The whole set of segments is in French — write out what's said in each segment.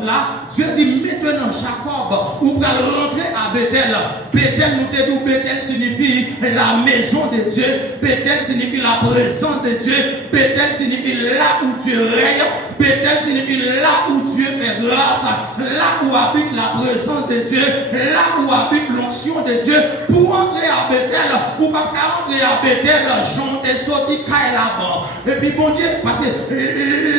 monde là, Dieu dit maintenant Jacob, ou va rentrer à Bethel. Bethel, nous te dit, Bethel signifie la maison de Dieu. Bethel signifie la présence de Dieu. Bethel signifie là où Dieu règne. Bethel signifie là où Dieu fait grâce. Là où habite la présence de Dieu. Là où habite l'onction de Dieu. Pour entrer à Bethel, ou pas qu'à entrer à Bethel, Jean te sorti là-bas. Et puis bon Dieu, parce que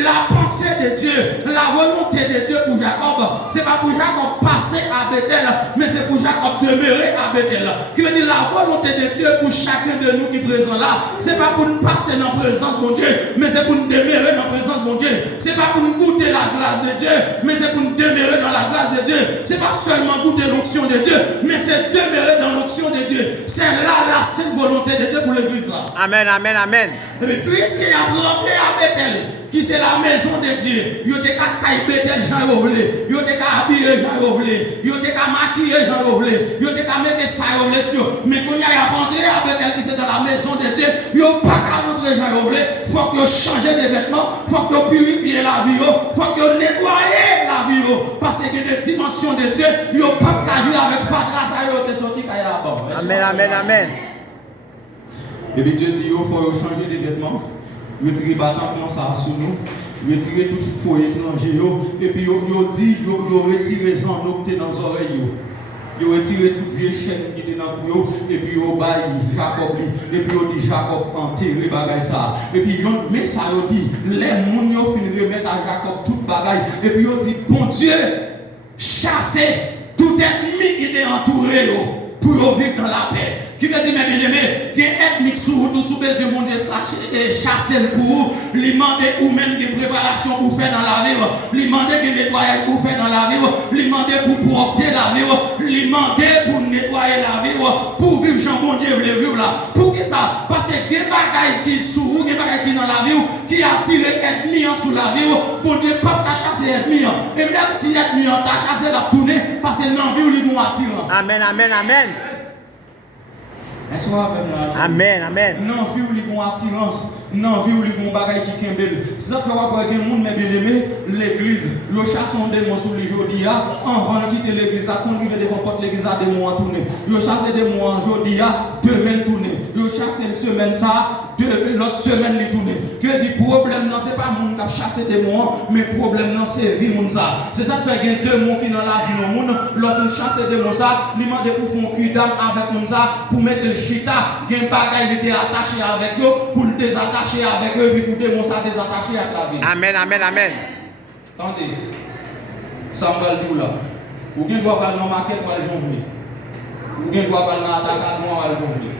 la pensée de Dieu, la volonté de Dieu pour Jacob, c'est pas pour Jacob passer à Bethel, mais c'est pour Jacob demeurer à Bethel. Qui veut dire la volonté de Dieu pour chacun de nous qui est présent là, c'est pas pour nous passer dans la présence de mon Dieu, mais c'est pour nous demeurer dans la présence de mon Dieu. C'est pas pour nous goûter la grâce de Dieu, mais c'est pour nous demeurer dans la grâce de Dieu. C'est pas seulement goûter l'onction de Dieu, mais c'est demeurer dans l'onction de Dieu. C'est là la sainte volonté de Dieu pour l'église là. Amen, amen, amen. Et puis puisqu'il a rentré à Bethel, qui c'est la maison de Dieu, il y a des cas de Bethel, Jean Rovelé, il y a des cas habillés, Jean Rovelé, il y a des cas maquillés, Jean Rovelé, il y a des cas mettre ça sur. Mais quand il a rentré à Bethel, qui c'est dans la maison de Dieu, il n'y a pas qu'à rentrer Jean Rovelé, il faut qu'il change de vêtements, il faut qu'il purifie la vie, il faut qu'il nettoie la vie, parce qu'il y a des dimensions de Dieu, il n'y a pas qu'à jouer avec Fatra, ça y est sorti qu'il y a là-bas. Amen, amen, amen. Et puis Dieu dit, il faut changer de vêtements, retirer battement ça sous nous, retirer tout faux étranger, et puis il dit, il retire les anneaux qui étaient dans les oreilles. Il retire toute vieille chaîne qui était dans le cou, et puis il baille Jacob, et puis il dit Jacob enterré bagaille ça. Et puis mais ça il dit, les gens finissent de remettre à Jacob toute bagaille, et puis il dit, bon Dieu, chassez tout ennemi qui était entouré pour vivre dans la paix. Qui veut dire, mes bien-aimés, qu'il y a ethnique sous besoin de mon Dieu, chasser pour vous, lui demander ou même des préparations pour faire dans la vie, lui demander des nettoyages pour faire dans la vie, lui demander pour propter la vie, lui demander pour nettoyer la vie, pour vivre, Jean, mon Dieu, le vivre là. Pour que ça, parce que des bagailles qui sont sous, des bagailles qui dans la vie, qui attirent l'ennemi sous la vie, bon Dieu, pas qu'à chasser l'ennemi. Et même si l'ennemi t'a chassé, la tourner, parce que dans la vie, il y a une attirance. Amen, amen, amen. Amen, amen. Non, vie où il y a une attirance, non, vie où il y a une bagaille qui kembel. Si ça fait voir que les gens, mes bien-aimés, l'église, le chasse un démon sur les jours avant de quitter l'église, à conduire devant porte l'église à des mois tourner. Le chasse des mois aujourd'hui, demain tourner. Le chasse une semaine ça, l'autre semaine les tourner. Que dit problème non, c'est pas monde qui a chassé des mois, mais problème non, c'est vie monde ça. C'est ça qui fait qu'il y a deux mots qui dans la vie au monde, l'autre chasse des mots ça, lui demande pour faire un cul d'âme avec monde ça, pour mettre le chita, il y a un bagage qui était attaché avec eux, pour le désattacher avec eux, puis pour démontrer ça désattacher avec la vie. Amen, amen, amen. Attendez, ça me dit là. Ou bien doit parler dans la maquette pour aller jouer. Ou bien doit parler dans l'attaque pour aller jouer.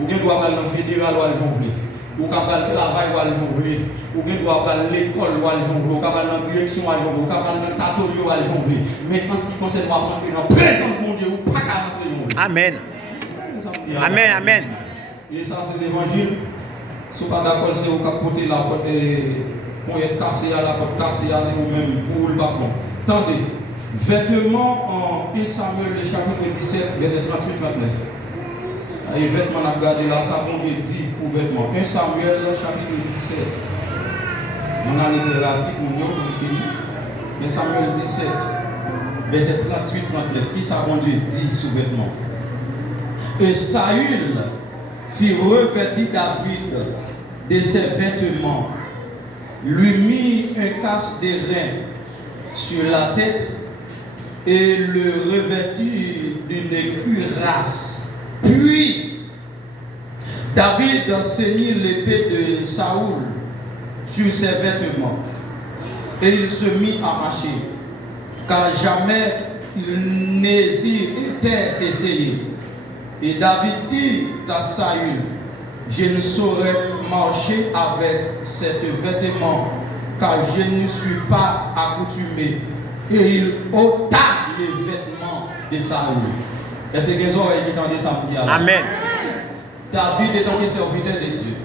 Ou bien doit parler dans le fédéral pour aller jouer. Ou bien doit parler travail pour aller jouer. Ou bien doit parler l'école pour aller jouer. Ou bien parler dans la direction pour aller jouer. Ou bien parler dans le catholique pour aller jouer. Maintenant, ce qui concerne moi, rentrer dans la présence de mon Dieu, ou pas qu'à rentrer. Amen. Amen, amen. Et ça, c'est l'évangile. Si vous n'êtes pas d'accord, c'est au capoter la porte pour être cassé à la porte cassée, c'est vous-même pour le bâton. Attendez, vêtements en 1 Samuel, le chapitre 17, verset 38-39. Et vêtements, on a regardé là, ça bon Dieu dit pour vêtements. 1 Samuel, le chapitre 17. On a littérature, on a fini. 1 Samuel 17, verset 38-39. Qui ça bon Dieu dit sur vêtements? Et Saül fit revêtir David de ses vêtements, lui mit un casque de reins sur la tête et le revêtit d'une cuirasse. Puis David saignit l'épée de Saül sur ses vêtements et il se mit à marcher, car jamais il n'hésitait essayé. Et David dit à Saül, je ne saurais marcher avec ces vêtements, car je ne suis pas accoutumé. Et il ôta les vêtements de Saül. Est-ce que les oreilles qui entendent ça me dit alors? Amen. David est un serviteur de Dieu.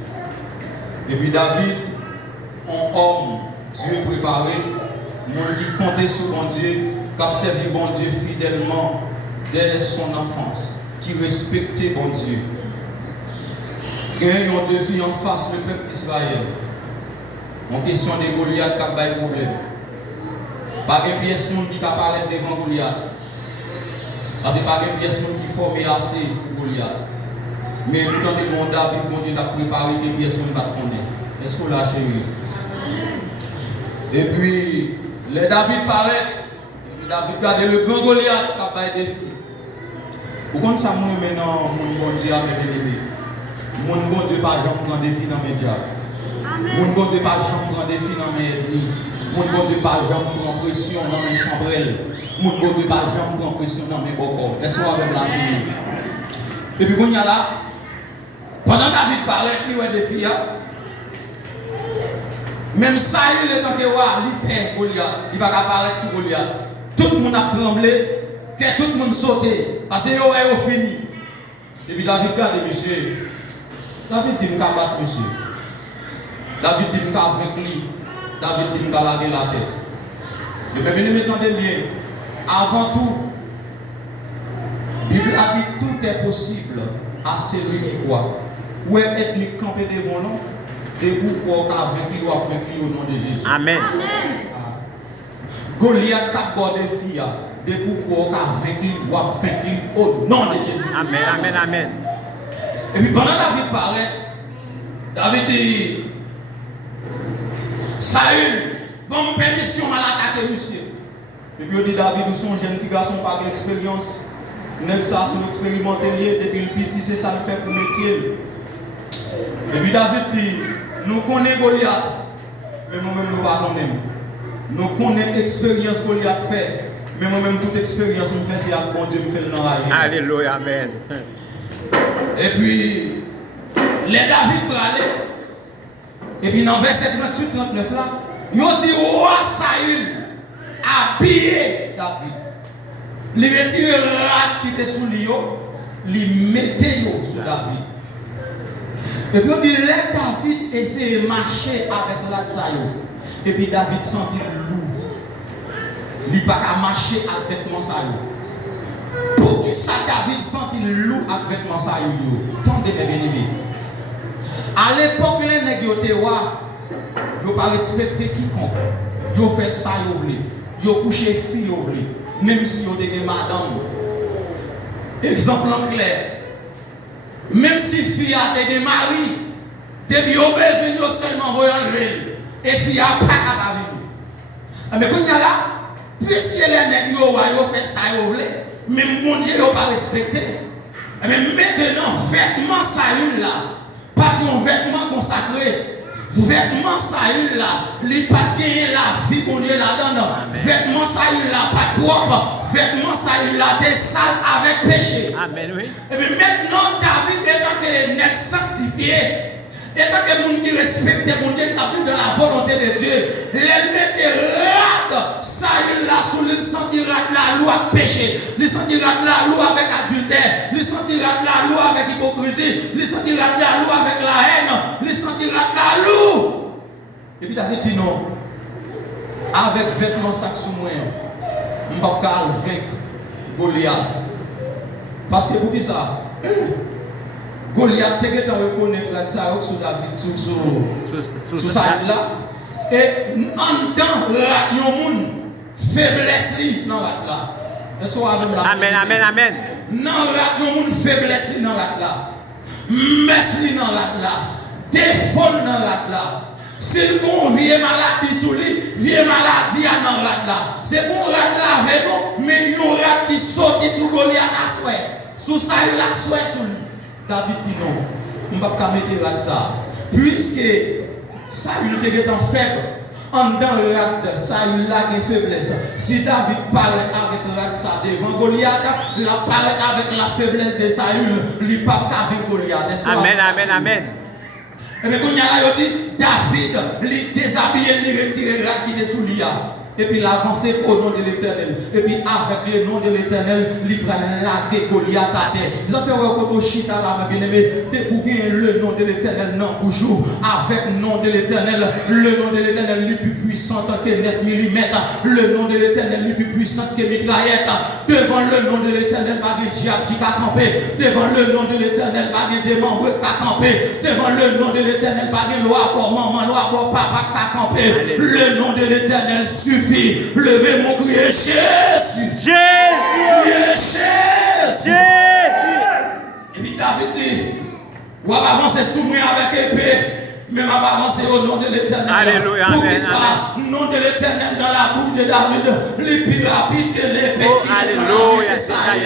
Et puis David, un homme, Dieu préparé, mon qui comptait sur mon Dieu, qui a servi bon Dieu fidèlement dès son enfance, qui respectait bon Dieu. Gagnons un défi en face le peuple d'Israël. En question de Goliath qui a pas de problème. Pas de pièce qui apparaît devant Goliath. Parce que pas de pièce qui formé assez pour Goliath. Mais tout en bon David, bon Dieu a préparé des pièces qu'on va connaître. Est-ce qu'on l'a chéri? Et puis, les David paraît, David garde le grand Goliath qui a pas des défis. Pourquoi ça moi maintenant, mon bon Dieu a mes bébés? Mon bon Dieu pas jamais prendre défi dans mes diables. Mon bon Dieu pas jamais prendre défi dans mes ennemis. Mon bon Dieu pas jamais prendre pression dans mes chambrelles. Mon bon Dieu pas jamais prendre pression dans mes bocaux. Est-ce qu'on va la chéri? Et puis, quand il y a là, pendant David parlait, il y a des filles. Même ça, il est en train de perd Goliath. Il va apparaître sur Goliath. Tout le monde a tremblé, tout le monde sauté. Parce que il est fini. Et puis David garde monsieur. David dit qu'il va battre monsieur. David dit qu'il va avec lui. David dit qu'il va laver la tête. Mais bien, m'entendez bien. Avant tout, la Bible a dit tout est possible à celui qui croit. Où est ethnique campé devant nous? Debout pour avec lui ou avec lui au nom de Jésus. Amen. Goliath a gardé fille. Debout pour avec lui ou avec lui au nom de Jésus. Amen, amen, amen. Et puis pendant David paraît, David dit Saül, bonne permission à l'attaquer monsieur. Et puis il dit David, où son jeune petit garçon pas d'expérience. N'est que ça son expérimenté depuis le petit, c'est ça le fait pour le métier. Et puis David dit, nous connaissons Goliath, mais nous-mêmes nous ne connaissons pas. Nous connaissons l'expérience que Goliath fait, mais moi-même toute expérience me fait, c'est que bon Dieu me fait dans la vie. Alléluia, amen. Et puis, les David pour aller, et puis dans verset 38-39 là, il dit, roi Saül a pillé David. Il retire le rat qui était sous lui, il mettait sur David. Et puis, il dit, les David essayait de marcher avec la Tsayo. Et puis, David sentit lourd. Il n'a pas qu'à marcher avec vêtements Sayo. Pour qui ça, David sentit lourd avec vêtements Sayo? Tendez, mes bien-aimés. À l'époque, les négociateurs, ils n'ont pas respecté quiconque. Ils ont fait ça, ils ont couché fille, même si ils ont des madame. Exemple en clair. Même si fille a des maris, depuis au besoin seulement enlever et puis a pas capable. Mais quand il y a là, puisque les nègres ont fait ça, même mon Dieu n'a pas respecté. Mais maintenant, vêtements Saül là, pas un vêtement consacré. Vêtements Saül là, il n'a pas gagné la vie pour Dieu là-dedans. Vêtements Saül là, pas propre. Vêtements Saül là, t'es sale avec péché. Amen, oui. Et puis maintenant, David étant que les nègres sanctifiés, étant que les gens qui respectent mon Dieu, qui dans la volonté de Dieu, les mettent rade Saül là, sous le sentira de la loi péché, le sentira de la loi avec adultère, le sentira de la loi avec hypocrisie, le sentira de la loi avec la haine, le sentira de la loi. Et puis David dit non, avec vêtements sac sous moi, je ne peux pas vaincre Goliath. Parce que pour qui ça? Goliath te get reconnaître la Tsaïo sur David, sur Saül là. Et en temps, il y a une faiblesse dans la là. Amen, amen, amen. Non, il y a une faiblesse dans la là. Merci dans la là. Défaut dans la là. Si vous vieille maladie sous lui, vieille maladie dans la là. C'est pour rat là avec nous, mais il y a un rat qui saute sous Goliath à souhait. Sous Saül à souhait sous lui. David dit non, on ne va pas mettre là ça. Puisque Saül était en faible, en dans le rat, Saül là qui est faiblesse. Si David parle avec le rat ça devant Goliath, il parle avec la faiblesse de Saül, il ne peut pas avec Goliath. Amen, amen, amen. Et bien, quand il y a là, il dit David, il déshabille, il retire le rat qui était sous lui. Et puis il a avancé au nom de l'Éternel. Et puis avec le nom de l'Éternel, il prend la Goliath à terre. Vous avez fait un chita là, ma bien-aimée. Débouguer le nom de l'Éternel, non, toujours. Avec le nom de l'Éternel, le nom de l'Éternel, le plus puissant que 9 mm. Le nom de l'Éternel, le plus puissant que mitraillette. Devant le nom de l'Éternel, pas de diable qui a campé. Devant le nom de l'Éternel, pas de démon qui a campé. Devant le nom de l'Éternel, pas de loi pour maman, loi pour papa qui a campé. Le nom de l'Éternel suffit. suffit. Levez mon cri, Jésus. Jésus. Jésus. Jésus. Et puis David dit, on va avancer sous moi avec épée. Mais on va avancer au nom de l'Éternel. Alléluia. Pour Amen. que ça, nom de l'Éternel dans la bouche de David, les plus rapides que l'épée. Oh, alléluia.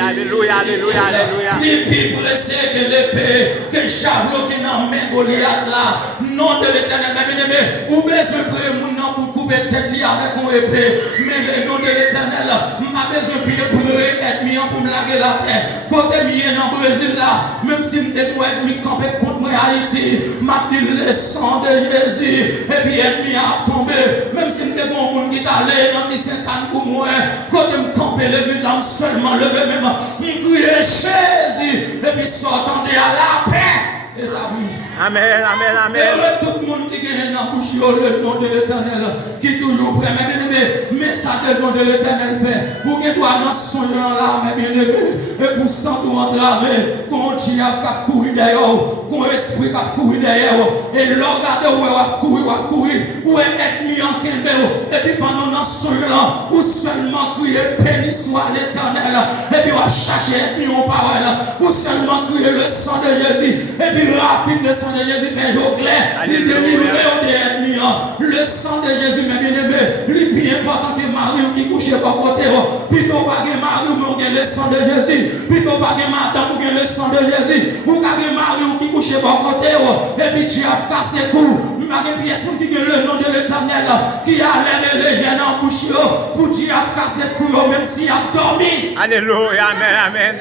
Alléluia. Alléluia. Alléluia. Les plus pressés que l'épée, que le javelot qui est dans la main Goliath là. Nom de l'Éternel, mes bien-aimés, ou besoin de prier mon nom pour couper tête li avec une épée. Mais le nom de l'Éternel, m'a besoin de prier pour être mis pour me laguer la terre. Côté mi dans le Brésil là, même si je dois être mis campé contre moi Haïti, m'a dit le sang de Jésus, et puis être mis à tomber. Même si je dois monde qui allé dans les Saint-Anne pour moi, côté me camper l'église, seulement lever même, me crier Jésus, et puis s'attendre à la paix. Et la vie. Amen, amen, amen. Et tout le monde qui gagne dans la bouche, le nom de l'Éternel, qui est toujours prêt, mes bien-aimés, mais ça le nom de l'Éternel fait. Pour qu'il doit dans son là, mes bien-aimés, et pour sans tout entraver, qu'on diable qui courir derrière, qu'on esprit qui courir derrière, et l'orgade où va courir, où est ennemi en kende, et puis pendant dans son là, où seulement crier, béni soit l'Éternel, et puis on va chercher ennemi en parole, où seulement crier le sang de Jésus, et puis rapide le sang de Jésus fait au clair, il délivre des ennemis. Le sang de Jésus, mes bien-aimés, le plus important que Marie qui couche par côté, plutôt pas que Marie ou le sang de Jésus, plutôt pas que madame ou le sang de Jésus, ou que Marie qui couche par côté, et puis tu as cassé coup. Marie pièce qui a le nom de l'Éternel, qui a l'air les jeunes en bouche, pour tu as cassé coup, même s'il a dormi. Alléluia, amen, amen.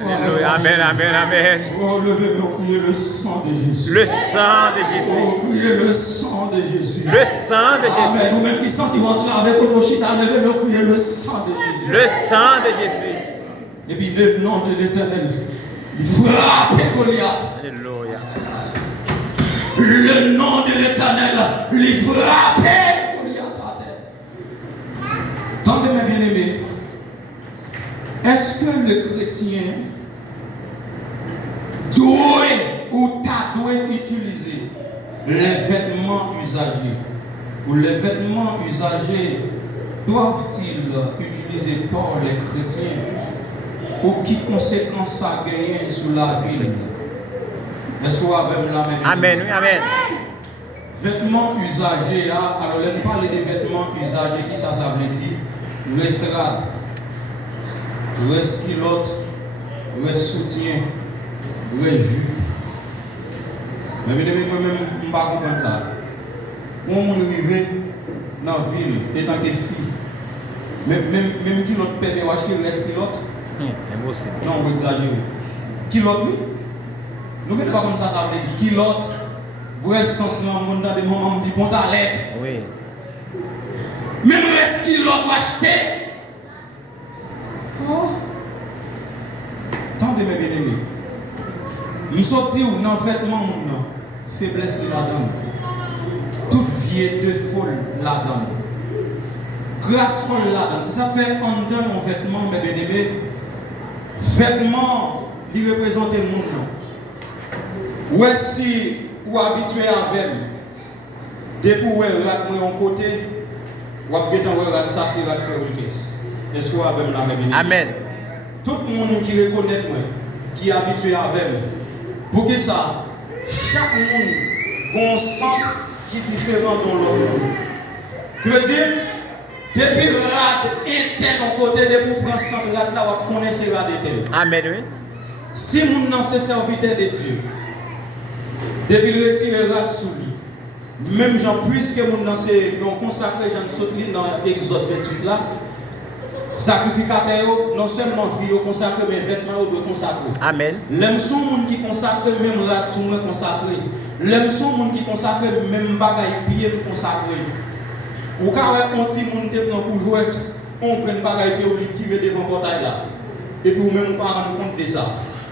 Alléluia, amen, amen, amen. Oh, levez vous crier le sang de Jésus. Le sang de Jésus. Oh, crier le sang de Jésus. Le sang de Jésus. Amen. Nous-mêmes qui sentons rentrer avec notre chita, levez vous crier le sang de Jésus. Le sang de Jésus. Et puis le nom de l'Éternel, il frappe Goliath. Alléluia. Le nom de l'Éternel, il frappe Goliath à terre. Tendez mes bien-aimés. Est-ce que le chrétien doit ou doit utiliser les vêtements usagés? Ou les vêtements usagés doivent-ils utiliser par les chrétiens? Ou qui conséquences ça gagne sur la vie? Est-ce que vous avez la même? Amen, oui, amen. Vêtements usagés, alors on parle des vêtements usagés, qui ça veut dire? Restera. Reste kilote, reste soutien, reste jus. Mais moi-même, je ne peux pas comprendre ça. Quand on arrive dans la ville, étant que fille, même kilote pète, reste kilote. Impossible. Non, on va exagérer. Kilote, oui. Nous ne pouvons pas comme ça, ça veut dire kilote. Vrai sens dans des moments où on dit pantalette. Oui. Même reste kilote, acheter. Oh. Tant de mes bien-aimés. Nous sortons dans le vêtement, faiblesse de la dame. Toute vieille de folle la dame. Grâce folle la dame. C'est ça fait en donne un vêtement, mes bien-aimés. Vêtement, il représente le monde. Ou est-ce si vous habitué avec dès que vous avez un côté, vous avez un ça, c'est la faire une caisse. Est-ce que vous avez la même idée? Amen. Tout le monde qui reconnaît moi, qui est habitué avec moi, pour que ça, chaque monde a un centre qui est différent dans l'autre. Je veux dire, depuis le rad interne au côté de vous prendre centre rad là, vous connaissez le rad interne. Amen, oui. Si vous n'êtes pas serviteur de Dieu, depuis le retirer le rad sous lui, même Jean, puisque vous n'êtes pas consacré, Jean saute dans Exode 28 là, sacrificateur, non seulement vie consacré, mais vêtements doivent consacrer. Amen. L'aime son monde qui consacre, même là, son monde consacré. L'aime son monde qui consacre, même bagaille pied consacré. Ou quand on petit monde te prend pour jouer, on prend bagaille pied, on tire devant le portail là. Et puis, même on ne pas rendre compte de ça.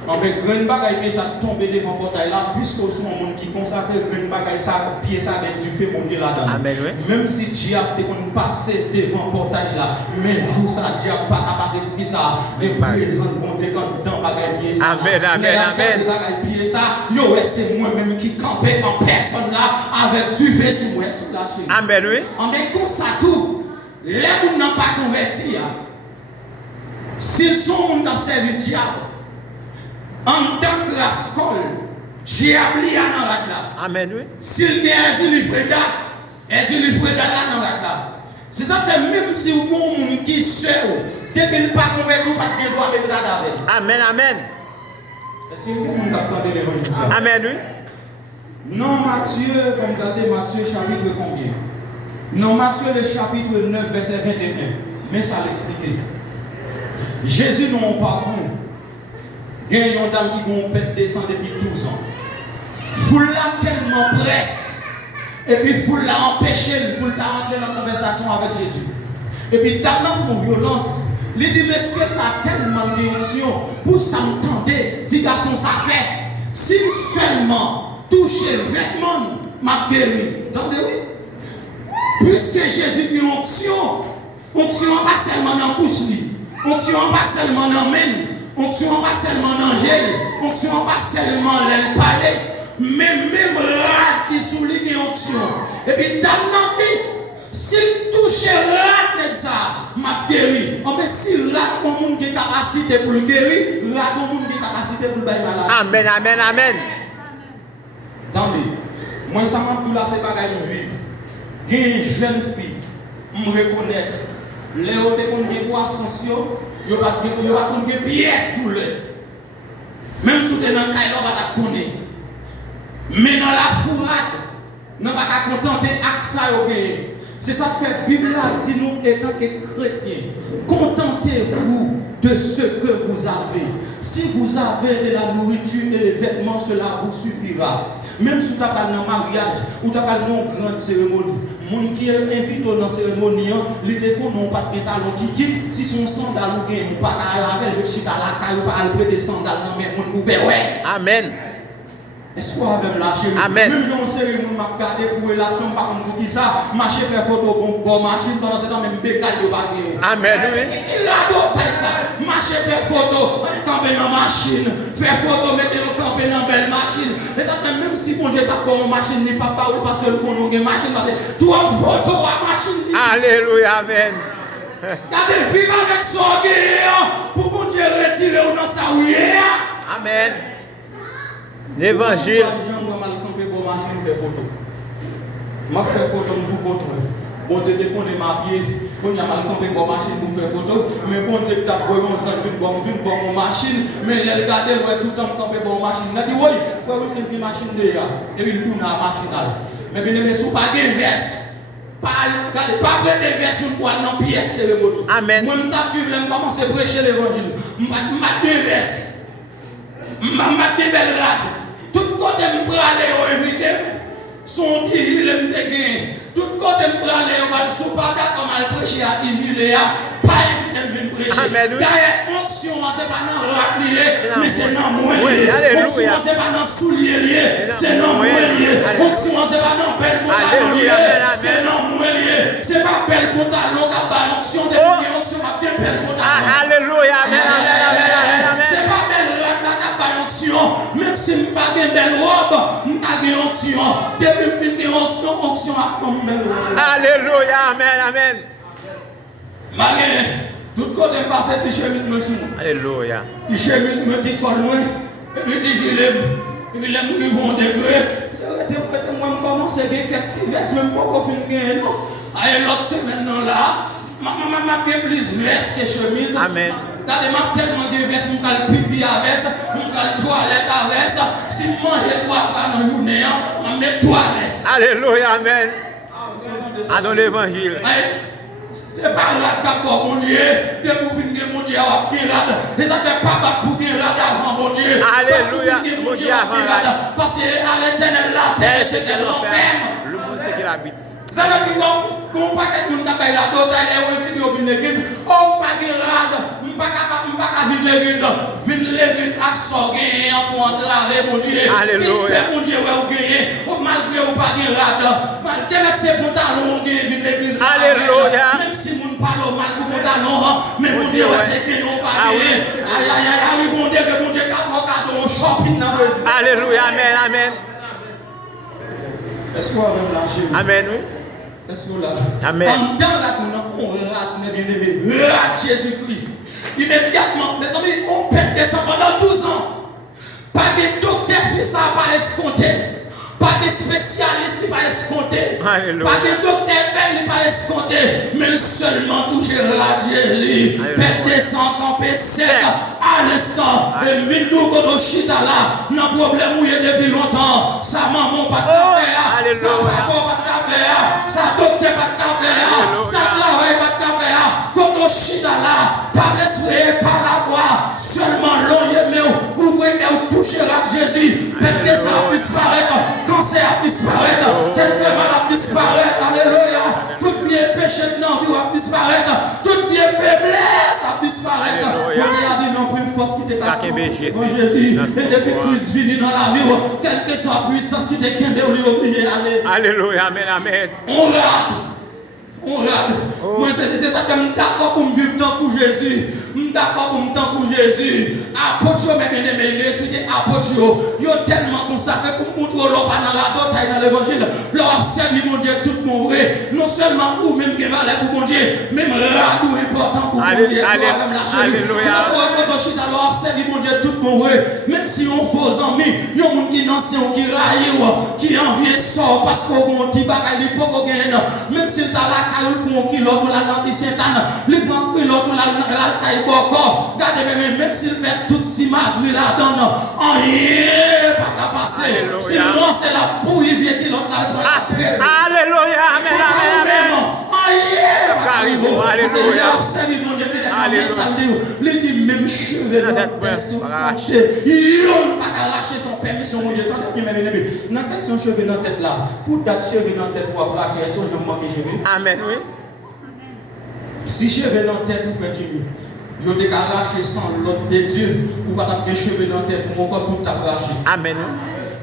Avec grand bagaille pied, ça tombe devant le portail là, puisque son monde qui consacre, grand bagaille, ça pied, ça du fait monter là-dedans. Amen, oui. Même si diable te qu'on passer devant le portail là, même jour ça diable pas à passer pour ça, de présence bon Dieu quand dans bagaille pied ça. Amen, amen, amen. Bagaille pied ça, yo c'est moi même qui campais en personne là avec du feu sur moi sur la chaîne. Amen, oui. En même comme ça tout, les gens n'ont pas converti, s'ils sont qui ont servi le diable, en tant que rascol, diable y a dans la là. Amen, oui. S'il y a un zilifreda là dans la là. C'est ça fait même si vous avez un monde qui seul, depuis le pas converti, vous pas de droit à mettre là avec. Amen, amen. Est-ce que vous avez entendu l'évangile ça? Amen, oui. Non, Matthieu, comme regardez Matthieu chapitre combien? Non, Matthieu le chapitre 9, verset 21. Mais ça l'explique. Jésus n'a pas parcours. Il y a une dame qui a pète descend depuis 12 ans. Foule l'a tellement presse. Et puis foule l'a empêché pour rentrer dans la conversation avec Jésus. Et puis dame font violence. Il dit, monsieur, ça a tellement d'émotion. Pour s'entendre, dit garçon, ça fait. Si seulement toucher vêtements, m'a guéri. Entendez, oui? Puisque Jésus dit onction, onction pas seulement dans la bouche, onction pas seulement dans la main, onction pas seulement dans l'angèle, onction pas seulement dans le palais, mais même rat qui souligne onction. Et puis, dame dit, s'il touche rat avec ça, m'a guéri. Mais si rat, on a une capacité pour le guérir, rat, on a une capacité pour le bailler malade. Amen, amen, amen. Attendez, moi, ça m'a dit là, c'est pas gagner vivre. Des jeunes filles, me reconnaître, les autres qui ont des croissances, ils ont des pièces pour eux. Même si tu es dans le cas, ils vont te connaître. Mais dans la fourrade, nous ne pouvons pas contenter avec ça. C'est ça que la Bible dit nous, étant que chrétiens, contentez-vous de ce que vous avez. Si vous avez de la nourriture et des vêtements, cela vous suffira. Même si vous avez un mariage ou vous avez une grande cérémonie, les gens qui invitent dans la cérémonie, les gens qui n'ont pas de talons qui quittent, si son sandal ou bien, pas à laver le chic à la caille ou pas à lever des sandales dans les gens vous fait ouais. Amen. Est-ce qu'on va même lâcher? Amen. Même si on cérémonie m'a regardé pour relation, par contre, qui ça, marcher faire photo bon machine pendant ce temps même bécal de baguette. Amen. Qui l'a d'autre ça? Marcher faire photo, camper dans machine, faire photo, mettre le camper dans belle machine. Et ça fait même si on dit pas bon machine, ni papa ou pas seul pour nous une machine, parce que toi photo à machine. Alléluia, amen. Regardez, vivre avec son guerre pour qu'on Dieu retire ou dans sa oui. Amen. L'évangile. Je fais photo. Je fais photo de tout côté. Bon Dieu, qu'on est marié, on a mal campé pour machine pour faire photo, mais bon Dieu, tu as besoin de bonne machine, mais les regarder tout le temps campé pour machine. Il a dit, oui, pour une crise de machine déjà, et puis il tourne à la machine. Mais bien aimé, si vous pas de veste, pas de veste pour aller dans la pièce cérémonie. Amen. Moi, je commence à prêcher l'évangile. Je de veste, je de belle rade. Tout côté me prend aller invité, son dit il me dégaine. Tout côté me prend aller on va sous pas comme elle prêcher à Igiléa, pas invité me prêcher. D'ailleurs onction c'est pas dans raplier, mais c'est dans moi lié. Onction c'est pas dans soulier lié, c'est dans moi lié. Onction c'est pas dans belle pantalon lié, c'est dans moi lié. C'est pas belle pantalon qui a onction de onction a bien belle pantalon. Alléluia, amen, amen. C'est pas belle même si je n'ai pas de belle robe, je n'ai pas de onction. Depuis que je onction, onction a comme belle robe. Alléluia, amen, amen. Marie, tout côté passé, tes chemises me sont. Alléluia. Tes chemises me dit quoi moi, et puis tes gilets, et puis les mouilles vont degré. C'est moi, je commence à gagner quelques vestes, même pas qu'on finit gagner, non. Allez, l'autre semaine, là, ma plus veste que chemise. Amen. Regardez-moi tellement de vestes, je vais pipi avec ça, je vais toilette avec ça. Si je mange 3 fois dans la journée, je vais mettre 3 vestes. Alléluia, amen. Adon l'évangile. C'est pas là que mon Dieu, dès que vous finissez mon Dieu, vous avez rade. Et ça fait pas pour dire rade avant mon Dieu. Alléluia, mon Dieu avant rade. Parce qu'à l'éternel, la terre, c'était l'enfer. Le monde, c'est qu'il habite. Ça veut dire qu'on paquet de monde qui a la d'autres, ils viennent l'église. Oh, pas de rade, pas de l'église. Viens l'église à sortir pour entraver mon Dieu. Alléluia. Mon Dieu, vous gagnez. Malgré ou pas de rade. Malgré ces pantalons, viens l'église. Alléluia. Même si mon parle mal pour pantalon, mais mon Dieu, c'est que nous pas gagné. Aïe, aïe, aïe, mon Dieu, que mon Dieu, qu'à shopping dans le. Alléluia, amen, amen. Est-ce qu'on va même lâcher? Amen, oui. Est-ce que là? Amen. En temps là, on rate, mes bien-aimés, rate Jésus-Christ. Immédiatement, mes amis, on pète des sang pendant 12 ans. Pas de docteur fait ça, pas escompté. Pas de spécialiste qui va escompter. Pas de docteur qui va escompter. Mais seulement toucher à Jésus. Pète des sang, campé sec. À l'instant. Et Vindou Kodoshita là. Non problème où il est depuis longtemps. Sa maman pas de café. Sa papa pas de café. Sa docteur pas de café. Sa travail pas de café. Kodoshita là. Par l'esprit, par la voix. Seulement l'on mais vous voyez que vous touchez à Jésus. Pète des sang disparaître. Cancer a disparaître, tel que mal a disparaître, alléluia. Toute vieille péché de non vie a disparaître, toute vieille faiblesse a disparaître. Quand il a dit non, plus force qui t'est capable. Oh Jésus, et depuis Christ venu dans la vie, quelle que soit la puissance qui t'est qu'aimé, on lui oblige d'aller. Alléluia, amen, amen. On rate. Moi, c'est ça que je suis d'accord pour me vivre tant pour Jésus. Je suis d'accord pour me tant pour Jésus. Apôtre, mes bien-aimés, les apôtres, ils ont tellement consacré pour montrer leur pas dans la bataille dans l'évangile. Leur observer mon Dieu tout mon vrai. Non seulement pour même qui valait pour mon Dieu, même radou important pour mon Dieu. Alléluia. Leur observer mon Dieu tout mon vrai. Même si on faux amis, il y a des gens qui n'enseignent, qui raillent, qui envient sort parce qu'on a un petit bagage, il faut qu'on gagne. Même si tu as la caille pour un kilo pour la lantissétane, il prend un kilo pour la caille boko. Regardez, même s'il fait tout si magri la donne, rien pas passer. Sinon, c'est la bouillie qui l'autre la donne après. Alléluia, amen, amen. Alléluia. Il dit même cheveux dans la tête. Il n'a pas arraché son permission. Dans la question cheveux dans la tête là, pour date cheveux dans la tête pour arracher, est-ce qu'on a manqué cheveux? Amen, oui. Si cheveux dans la tête pour faire Jimmy, il y a des arraché sans l'autre de Dieu, ou pas des cheveux dans la tête pour mon corps tout arraché. Amen.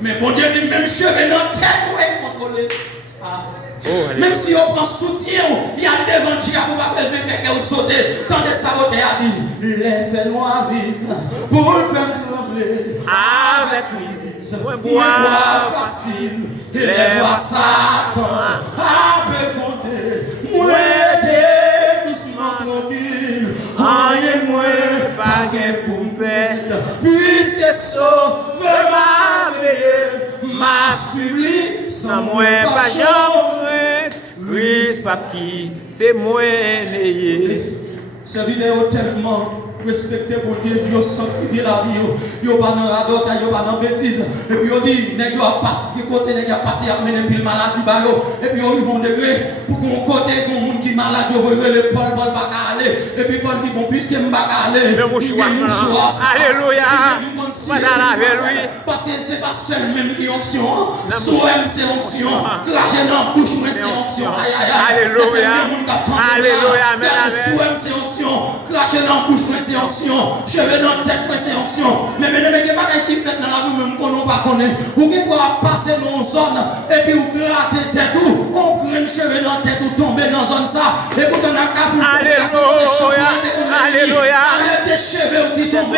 Mais bon Dieu dit même cheveux dans la tête pour être contrôlé. Même si on prend soutien, il y a devant Dieu pour pas besoin de faire sauter. Tandis que ça a dit, les faits noirs vivent pour le faire trembler. Avec lui, boire facile, et les voix Satan, avec compter, moi j'étais doucement tranquille, rien moins, pas de pompette, puisque sauve ma veille, ma suivi, sans moi pas jamais, Christ papi, c'est moi né. Cette vidéo tellement respecté pour Dieu, Dieu sanctifie la vie, Dieu pas dans la drogue, Dieu pas dans la bêtise. Et puis on dit, nèg yo a passé, côté nèg a passé à mener pile maladie ba yo. Et puis ils vont degré pour qu'on côté qu'on monde qui malade, yo voyer le Paul pas aller. Et puis Paul dit bon puisque m'pa aller. Alléluia. Madame lui. Parce que c'est pas seul même qui onction, soi-même c'est onction, cracher dans bouche moi c'est onction. Alléluia. Alléluia. Soi-même c'est onction, cracher dans bouche moi c'est onction, cheveux dans tête moi c'est onction. Mais il y a des bagages qui fait dans la vie même qu'on pas connaît. Ou qui pourra passer dans une zone et puis ou gratter tête ou on prend cheveux dans tête ou tomber dans zone ça. Et pour dans la cabou. Alléluia. Alléluia. Des cheveux qui tombent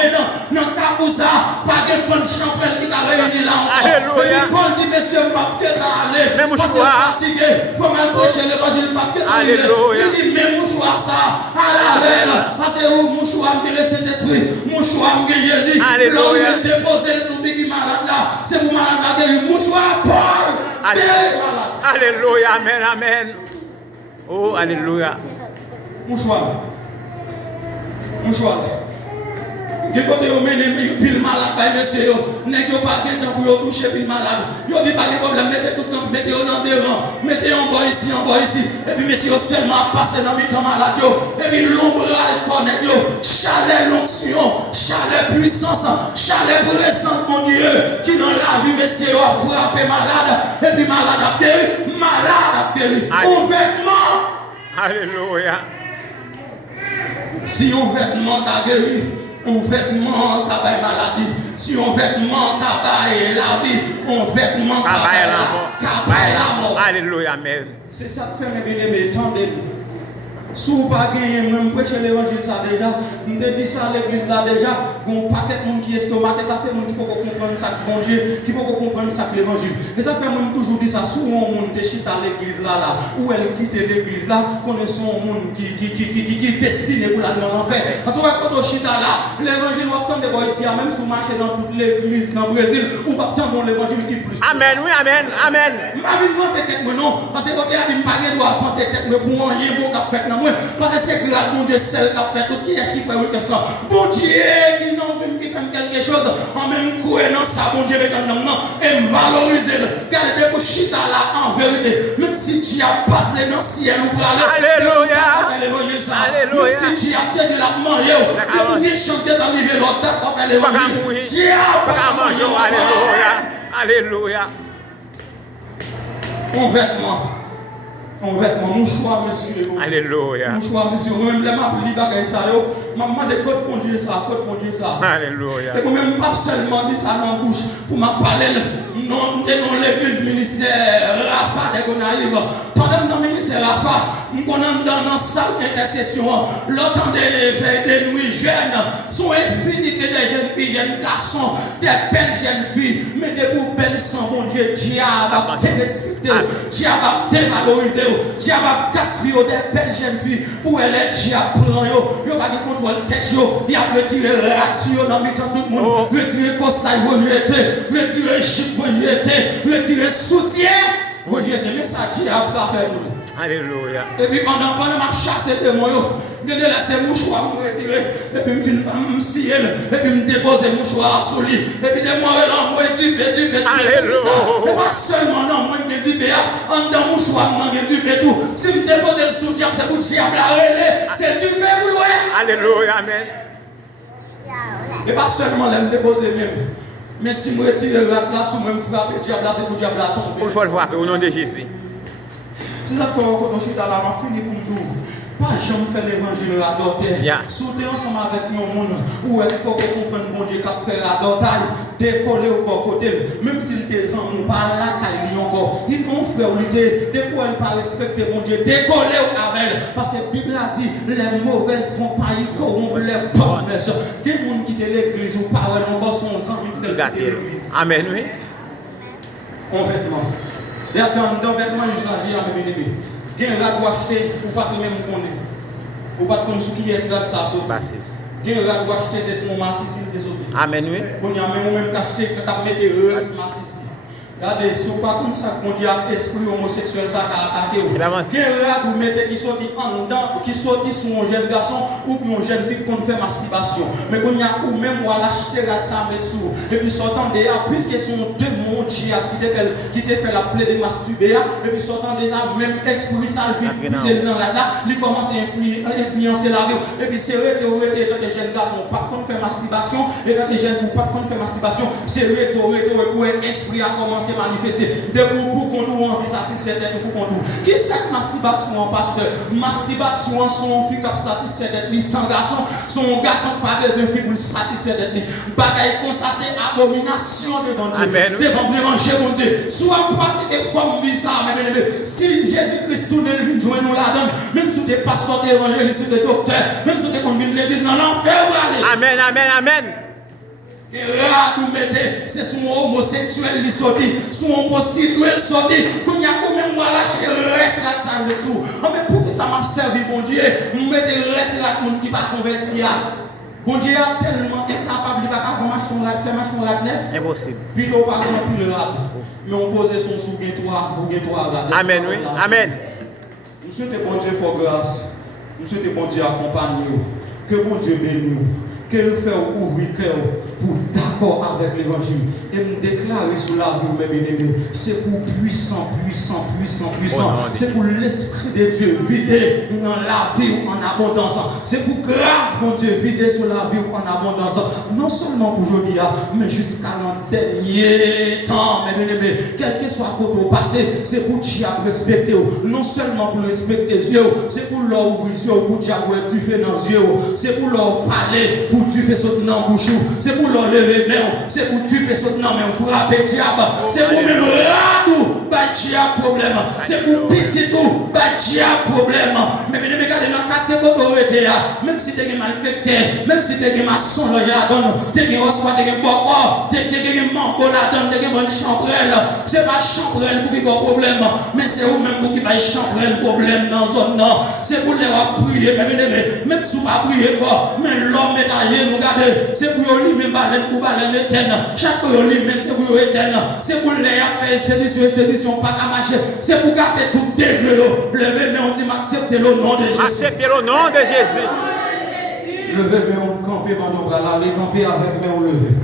dans cabou ça, pas de bonne champelle qui t'a réuni là. Alléluia. Paul dit monsieur pas que aller. Même mouchoir fatigué, faut mal prêcher l'évangile pas que aller. Alléluia. Il dit même mouchoir ça à la veille parce que mouchoir qui le Saint-Esprit, mouchoir qui Jésus. Alléluia. Déposer le soubi qui malade là, c'est pour malade là que mouchoir Paul. Alléluia. Amen, amen. Oh, alléluia. Mouchoir. Qui côté au mené pile malade par monsieur nèg yo pas de temps pour toucher pile malade yo dit pas de problème mettez tout le temps mettez dans des rangs mettez en bas ici et puis monsieur seulement passer dans mi temps malade yo et puis l'ombrage connaît yo chaleur l'onction chaleur puissance chaleur présence mon Dieu qui dans la vie monsieur a frappé malade et puis malade a guéri on vêtement alléluia. Si on vêtement a guéri, on vêtement a maladie. Si on vêtement a la vie, on vêtement a la mort. Alléluia, amen. C'est ça que fait mes bien-aimés, tendez-nous. Si vous pas gagné, même prêcher l'évangile ça déjà, nous te dit ça à l'église là déjà, un paquet de monde qui est estomaqué, ça c'est monde qui peut comprendre ça que bon Dieu, qui peut comprendre ça que l'évangile. Et ça fait moi toujours dire ça, souvent on te chite à l'église là, ou elle quitte l'église là, connaissons un monde qui est destiné pour la dans l'enfer. Parce que quand on chite là, l'évangile va attendre ici, même si vous marchez dans toute l'église dans le Brésil, ou pas attendre l'évangile qui plus. Amen, oui, amen, amen. Ma vie ne vante tête non, parce que quand il y a une baguette doit vendre tête pour rien beau qu'a fait non. Parce que c'est grâce mon Dieu seul qui a fait tout qui est-ce qui fait oui ça. Bon Dieu qui n'en veut qui fait quelque chose en même croire dans ça bon Dieu avec non et valoriser garder pour chita là en vérité même si tu as pas de dans ciel nous pour aller alléluia même si tu as peut-être la manger pour que chanter dans l'hiver l'autre pour faire l'évangile Dieu pas manger alléluia on vêtement, mon choix, monsieur. Alléluia. Mon choix, monsieur. Moi-même, les maps, les bagages, ça, maman, de côte conduire ça, côte conduire ça. Alléluia. Et moi-même, pas seulement dire ça dans la bouche pour ma parler. Non, nous sommes dans l'église ministère Rafa de Gonaïve. Pendant dans le ministère Rafa, nous sommes dans la salle d'intercession. L'autre des nuits jeunes, sont infinité de jeunes filles, jeunes garçons, des belles jeunes filles, mais des belles sans bon Dieu, diable va te respecter, diable va te valoriser, diable va gaspiller des belles jeunes filles pour elle, diable prend yo, yo va contrôler tête yo, il a retiré ratio dans le temps tout le monde, retirer conseil retirer chip retirer soutien, même ça diable va faire nous. Alléluia. Et puis pendant ma chasse de moi, je laisse mouchoir me retirer, et puis me ciel, et puis me déposer mouchoir sur lui, et puis de moi là, moi du alléluia. Et pas seulement non, moi du fait, en dans mouchoir, moi du fait tout. Si me déposer le soutien, c'est pour diable la relais, c'est du fait pour loin. Alléluia, amen. Et pas seulement me déposer même. Mais si je retire la place ou même frapper le diable, c'est pour le diable la tomber. Il faut le voir au nom de Jésus. Si ça fait encore dans là, on finit pour nous. Pas jamais faire l'évangile à l'adopter. Sauter ensemble avec nos monde où elle peut comprendre mon Dieu qui a fait l'adoptage, décoller au bon côté. Même s'il était en nous, pas là qu'il y a encore. Il ton frère, il était, dès qu'on ne pas respecter mon Dieu, décoller avec elle. Parce que la Bible a dit, les mauvaises compagnies corrompent les bonnes. Il y a des gens qui quittent l'église ou parlent encore son sang qui fait l'église. Amen, oui. En vêtement. Il y a un vêtement usagé à mes bébés. Il y a un rat acheter ou pas même connaître. Ou pas comme ce qui est ça sorti. Il y a un rat acheter c'est son massif des autres. Amen, oui. On y a même acheté quand tu mets des massif. Regardez, si vous pas comme ça qu'on dit à l'esprit homosexuel, ça a attaqué. Il y a un vous mettez qui sortit en dedans, qui sortit sur un jeune garçon ou une jeune fille qu'on fait masturbation. Mais qu'on y a ou même on l'acheter ça mettre sous. Et puis sortant déjà, puisque ce sont deux mondes qui te fait la plaie de masturber, et puis sortant déjà, même esprit salvé, il commence à influencer la vie. Et puis c'est vrai que les jeunes garçons pas qu'on fait masturbation, et quand les jeunes filles pas qu'on fait masturbation, c'est vrai que l'esprit a commencé manifester des pour qu'on nous envie satisfaire des pour qu'on nous qui cette masturbation pasteur masturbation son fille qui satisfait d'être sans garçon son garçon pas besoin de pour satisfaire d'être bagaille comme ça c'est abomination devant Dieu devant manger mon Dieu soit pratique et forme dit ça mais si Jésus-Christ tourne lui joindre nous la donne même si tu es pasteur évangéliste de docteur même si tu es conduit l'église dans l'enfer amen amen amen. Et là, nous mettez, c'est son homosexuel qui sorti, son prostitué sorti, qu'on y a quand même moi lâché le reste là de ça dessous. Mais pour que ça m'a servi, bon Dieu, nous mettez le reste là de monde qui va convertir. Bon Dieu est tellement incapable, il va pas faire marcher ton rad neuf. Impossible. Puis on pas plus le rad. Mais on pose son sous guettoir, pour guettoir rad. Amen, oui. Amen. Nous souhaitons bon Dieu pour grâce. Nous souhaitons bon Dieu accompagner. Que bon Dieu bénisse. Qu'elle fait ouvrir cœur pour d'accord avec l'évangile et me déclarer sur la vie, mes bien-aimés. C'est pour puissant. C'est pour l'Esprit de Dieu vider dans la vie en abondance. C'est pour grâce, mon Dieu, vider sur la vie en abondance. Non seulement pour aujourd'hui, mais jusqu'à le dernier temps, mes bien-aimés. Quel que soit le passé, c'est pour Dieu respecter. Non seulement pour respecter Dieu, c'est pour leur ouvrir les yeux, pour Dieu tu fais dans les yeux. C'est pour leur parler, pour tu fais sauter dans le bouche. C'est pour leur lever les mains. C'est pour tu fais sauter dans les mains, frapper diable. C'est pour même radou. bâtir un problème. C'est pour petit tout, bâtir un problème. Mais bien, regardez dans le quartier de même si tu es malfecté, même si tu es maçon, tu es reçoit, tu es bon, tu es mango là-dedans, tu es bonne chambrelle. Ce n'est pas chambrelle pour qui a un problème, mais c'est vous-même pour qui va chambrelle problème dans la zone. C'est pour les prier, même si vous ne pas prier, mais l'homme est âgé, nous regardez, c'est pour lui même baleine pour baleine éteindre. Chaque jour, c'est pour éteindre. C'est pour les faire expédition, pas qu'à marcher. C'est pour garder tout dégueu. Levez, mais on dit acceptez le nom de Jésus. Acceptez le nom de Jésus. Levez, mais on campe, on va aller camper avec, mais on levez.